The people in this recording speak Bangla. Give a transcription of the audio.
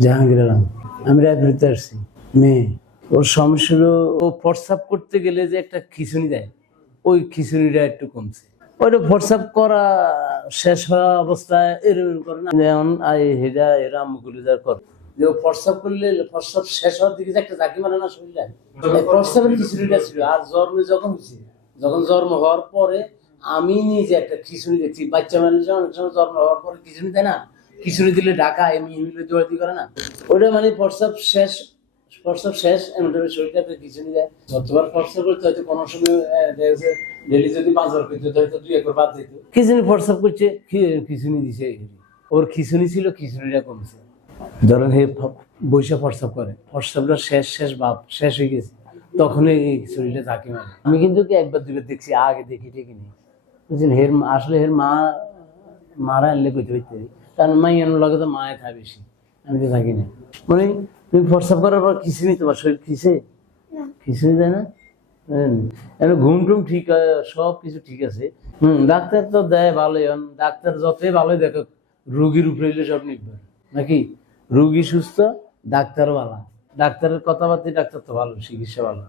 জাহাঙ্গীর আলম। আমি রায়পুরিতে আসছি। মেয়ে। ওর সমস্যা ও ফটসাপ করতে গেলে যে একটা খিচুনি দেয়, ওই খিচুনিটা একটু কমছে। ওইটা করা শেষ হওয়া অবস্থায় করে না। যেমন, আই এরা মুকুলিদার যে ও করলে শেষ হওয়ার দিকে একটা জাকি মারে না শরীরে? ছিল। আর জন্ম যখন হয়েছে, যখন জন্ম হওয়ার পরে আমি নিজে একটা খিচুনি দেখছি। বাচ্চা মানুষ জন্ম হওয়ার পরে খিচুনি দেয় না। খিচুনি দিলে ঢাকা এমনি এমনি দৌড়াতি করে না। ওটা মানে প্রস্রাব শেষ প্রস্রাব শেষ এমন টাইপের শরীরটা একটা খিচুনি দেয় যতবার প্রস্রাব করতে হয়তো কোনো সময় ডেলি যদি পাঁচবার করতে হয়তো দুই একবার বাদ যেত খিচুনি প্রস্রাব করছে খি- খিচুনি দিছে ওর খিচুনি ছিল খিচুনিটা কমছে। ধরেন হে বৈশা প্রস্রাব করে, প্রস্রাবটা শেষ শেষ ভাব, শেষ হয়ে গেছে। তখন এই শরীরটা ঝাঁকি মারে। আমি কিন্তু একবার দুবার দেখছি, আগে দেখি ঠিকই নেই। বুঝছেন, হের আসলে হের মা মারা আনলে কইতে হইতে কারণ মাই এর লগে তো মায়ে খায় বেশি আমি তো থাকি না। মানে তুমি প্রস্রাব করার পর খিচুনি তোমার শরীর খিসে খিচুনি দেয় না। এমনি ঘুম টুম ঠিক সব কিছু ঠিক আছে। হুম ডাক্তার তো দেয় ভালোই এখন ডাক্তার যতই ভালোই দেখো রুগীর উপরে হইলে সব নির্ভর। নাকি? রুগী সুস্থ ডাক্তার ভালো। ডাক্তারের কথাবার্তা ডাক্তার তো ভালো চিকিৎসা ভালো।